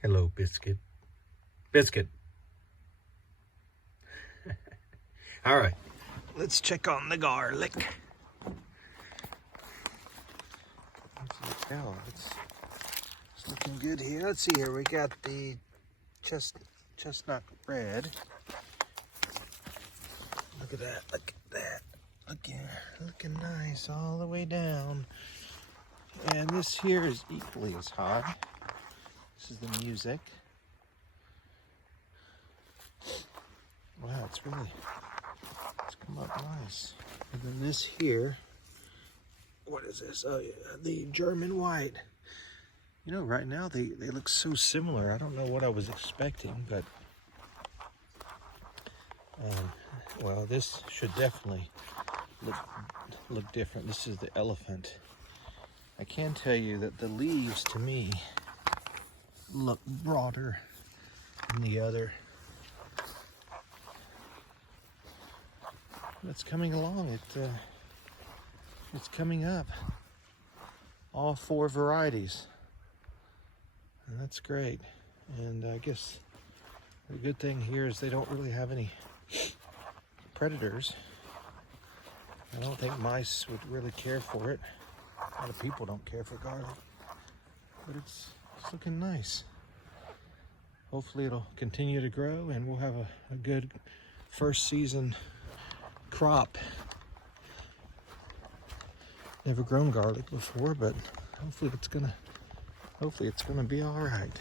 Hello, Biscuit. Biscuit. All right, let's check on the garlic. Yeah, it's looking good here. Let's see here. We got the chestnut red. Look at that. Look at that. Looking nice all the way down. And this here is equally as hot. This is the music. Wow, it's come up nice. And then this here, what is this? Oh yeah, the German white. You know, right now they look so similar. I don't know what I was expecting, but well, this should definitely look different. This is the elephant. I can tell you that the leaves to me look broader than the other. It's coming along. It's coming up. All 4 varieties. And that's great. And I guess the good thing here is they don't really have any predators. I don't think mice would really care for it. A lot of people don't care for garlic. But it's looking nice. Hopefully it'll continue to grow and we'll have a good first season crop. Never grown garlic before, but hopefully it's gonna be all right.